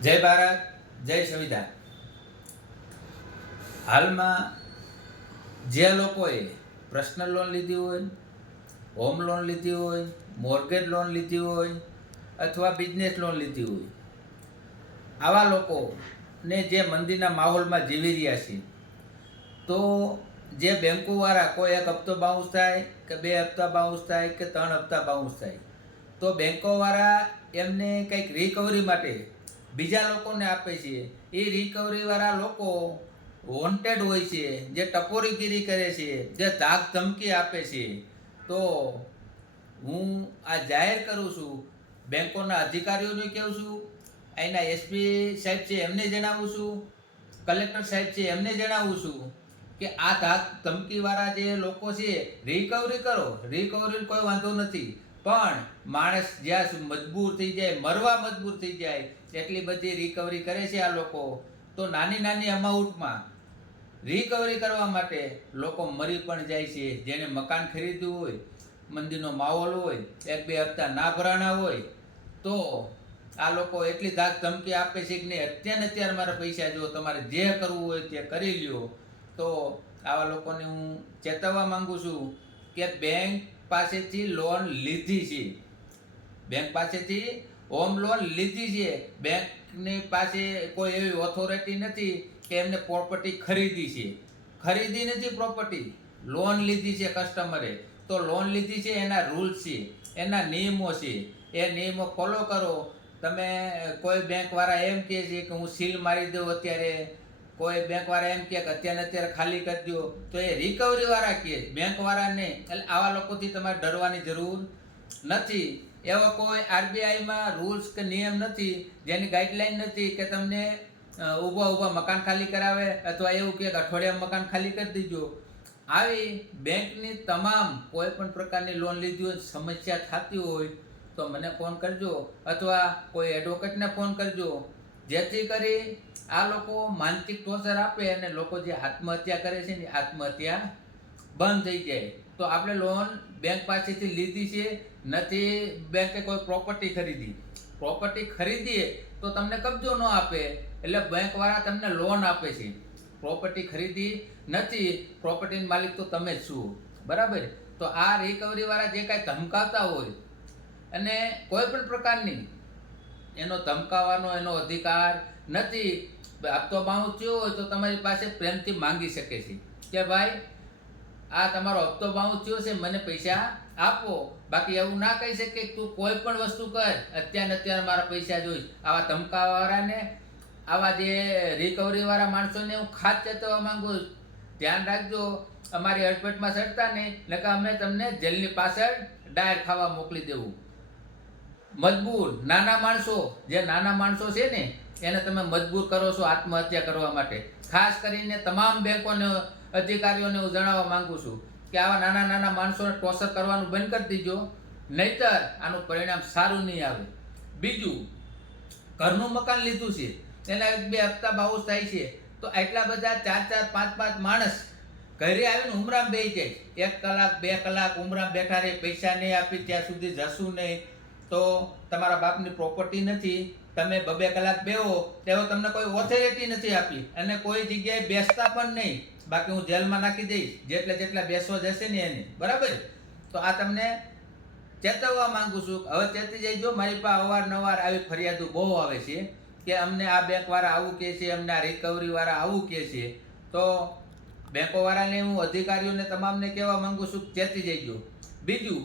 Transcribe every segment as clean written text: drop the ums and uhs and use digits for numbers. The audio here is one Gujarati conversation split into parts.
જય ભારત, જય સંવિધાન. હાલમાં જે લોકોએ પર્સનલ લોન લીધી હોય, હોમ લોન લીધી હોય, મોર્ગેજ લોન લીધી હોય અથવા બિઝનેસ લોન લીધી હોય, આવા લોકોને જે મંદીના માહોલમાં જીવી રહ્યા છે, તો જે બેંકોવાળા કોઈ એક હપ્તો બાઉન્સ થાય કે 2 હપ્તા બાઉન્સ થાય કે 3 હપ્તા બાઉન્સ થાય, તો બેંકોવાળા એમને કંઈક રિકવરી માટે બીજા લોકોને આપે છે. એ રિકવરીવાળા લોકો વોન્ટેડ હોય છે, જે ટપોરીગીરી કરે છે, જે ધાક ધમકી આપે છે. તો હું આ જાહેર કરું છું, બેંકોના અધિકારીઓને કહું છું, અહીંના એસપી સાહેબ છે એમને જણાવું છું, કલેક્ટર સાહેબ છે એમને જણાવું છું કે આ ધાક ધમકીવાળા જે લોકો છે રિકવરી કરો. રિકવરી કોઈ વાંધો નથી, પણ માણસ જ્યાં મજબૂર થઈ જાય, મરવા મજબૂર થઈ જાય એટલી બધી રિકવરી કરે છે આ લોકો. તો નાની નાની અમાઉન્ટમાં રિકવરી કરવા માટે લોકો મરી પણ જાય છે. જેને મકાન ખરીદ્યું હોય, મંદીનો માહોલ હોય, 1-2 હપ્તા ના ભરાણા હોય, તો આ લોકો એટલી ધાક ધમકી આપે છે કે નહીં, અત્યારે મારા પૈસા જો, તમારે જે કરવું હોય તે કરી લ્યો. તો આવા લોકોને હું ચેતવવા માંગુ છું કે બેંક પાસેથી લોન લીધી છે, બેંક પાસેથી હોમ લોન લીધી છે, બેંકની પાસે કોઈ એવી ઓથોરિટી નથી કે એમને પ્રોપર્ટી ખરીદી છે. ખરીદી નથી પ્રોપર્ટી, લોન લીધી છે કસ્ટમરે. તો લોન લીધી છે, એના રૂલ્સ છે, એના નિયમો છે, એ નિયમો ફોલો કરો. તમે કોઈ બેંકવાળા એમ કહે છે કે હું સીલ મારી દઉં અત્યારે, કોઈ બેંકવાળા એમ કહે કે અત્યારે ખાલી કરી દો, તો એ રિકવરીવાળા કહે, બેંકવાળા નહીં. એટલે આવા લોકોથી તમારે ડરવાની જરૂર નથી. એવો કોઈ આરબીઆઈમાં રૂલ્સ કે નિયમ નથી, જેની ગાઈડલાઈન નથી કે તમને ઊભા મકાન ખાલી કરાવે અથવા એવું કે અઠવાડિયામાં મકાન ખાલી કરી દીજો. આવી બેંકની તમામ કોઈ પણ પ્રકારની લોન લીધી હોય, સમસ્યા થતી હોય તો મને ફોન કરજો અથવા કોઈ એડવોકેટને ફોન કરજો, જેથી કરી આ લોકો માનસિક ટોર્ચર આપે અને લોકો જે આત્મહત્યા કરે છે ને આત્મહત્યા બંધ થઈ જાય. તો આપણે લોન બેંક પાસેથી લીધી છે નથી, બેંકે કોઈ પ્રોપર્ટી ખરીદી. પ્રોપર્ટી ખરીદીએ તો તમને કબજો ન આપે, એટલે બેંકવાળા તમને લોન આપે છે. પ્રોપર્ટી ખરીદી નથી, પ્રોપર્ટીના માલિક તો તમે જ છો, બરાબર. તો આ રિકવરીવાળા જે કાંઈ ધમકાવતા હોય, અને કોઈ પણ પ્રકારની એનો ધમકાવવાનો એનો અધિકાર નથી. હપ્તો બાઉન્સ થયો હોય તો તમારી પાસે પ્રેમથી માંગી શકે છે કે ભાઈ આ તમારો હપ્તો બાઉન્સ થયો છે, મને પૈસા આપો. બાકી એવું ના કહી શકે તું કોઈ પણ વસ્તુ કર, અત્યારે મારા પૈસા જોઈશ. આવા ધમકાવાળાને, આવા જે રિકવરીવાળા માણસોને હું ખાસ ચેતવવા માંગુ છું, ધ્યાન રાખજો, અમારી અડફેટમાં ચડતા નહીં, એટલે કે અમે તમને જેલની પાછળ ડાયર ખાવા મોકલી દેવું. મજબૂર નાના માણસો, જે નાના માણસો છે ને એને તમે મજબૂર કરો છો આત્મહત્યા કરવા માટે. ખાસ કરીને તમામ બેંકોને અધિકારીઓને હું જણાવવા માંગુ છું કે આવા નાના નાના માણસોને ટોર્ચર કરવાનું બંધ કરી દીજો, નહીતર આનું પરિણામ સારું નહીં આવે. બીજું, ઘરનું મકાન લીધું છે, એના 1-2 હપ્તા બાઉન્સ થાય છે, તો આટલા બધા 4-4, 5-5 માણસ ઘરે આવીને ઉમરામાં બેસી જાય. 1 કલાક 2 કલાક ઉમરામાં બેઠા રહે, પૈસા નહીં આપી ત્યાં સુધી જશું નહીં. તો તમારા બાપની પ્રોપર્ટી નથી, તમે 2-2 કલાક બેહો, તેઓ તમને કોઈ ઓથોરિટી નથી આપી અને કોઈ જગ્યાએ બેસતા પણ નહીં. બાકી હું જેલમાં નાખી દઈશ જેટલા બેસવા જશે ને એને, બરાબર. તો આ તમને ચેતવવા માંગુ છું. હવે ચેતી જઈજો, મારી પાસે અવારનવાર આવી ફરિયાદો બહુ આવે છે કે અમને આ બેંકવાળા આવું કહે છે, અમને આ રિકવરીવાળા આવું કહે છે. તો બેંકોવાળાને હું અધિકારીઓને તમામને કહેવા માંગુ છું, ચેતી જઈજો. બીજું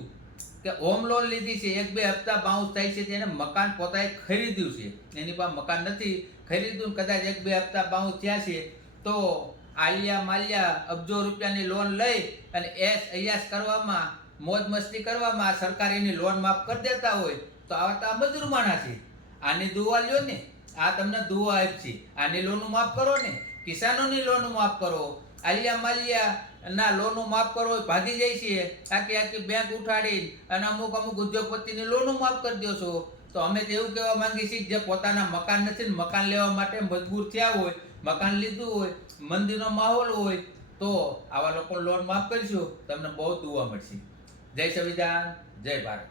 કે હોમ લોન લીધી છે, 1-2 હપ્તા બાઉન્સ થાય છે, તેને મકાન પોતાએ ખરીદ્યું છે, એની પાસે મકાન નથી, ખરીદ્યું, કદાચ 1-2 હપ્તા બાઉન્સ થયા છે, તો આલિયા માલિયા અબજો રૂપિયાની લોન લઈ અને અયાસ કરવામાં, મોજ મસ્તી કરવામાં આ સરકારીની લોન માફ કરી દેતા હોય, તો આવા તો આ મજૂર માણસ છે. આની દુઆ લ્યો ને, આ તમને દુઆ આપશે, આની લોન માફ કરો ને, કિસાનોની લોન માફ કરો, આલિયા માલિયા ના લોનો માફ કરો, ભાગી જાય છે. આખી બેંક ઉઠાડી અને અમુક ઉદ્યોગપતિની લોનો માફ કરી દો છો. તો અમે તો એવું કહેવા માંગીએ છીએ જે પોતાના મકાન નથી ને મકાન લેવા માટે મજબૂર થયા હોય, મકાન લીધું હોય, મંદીનો માહોલ હોય, તો આવા લોકો લોન માફ કરીશું, તમને બહુ દુઆ મળશે. જય સંવિધાન, જય ભારત.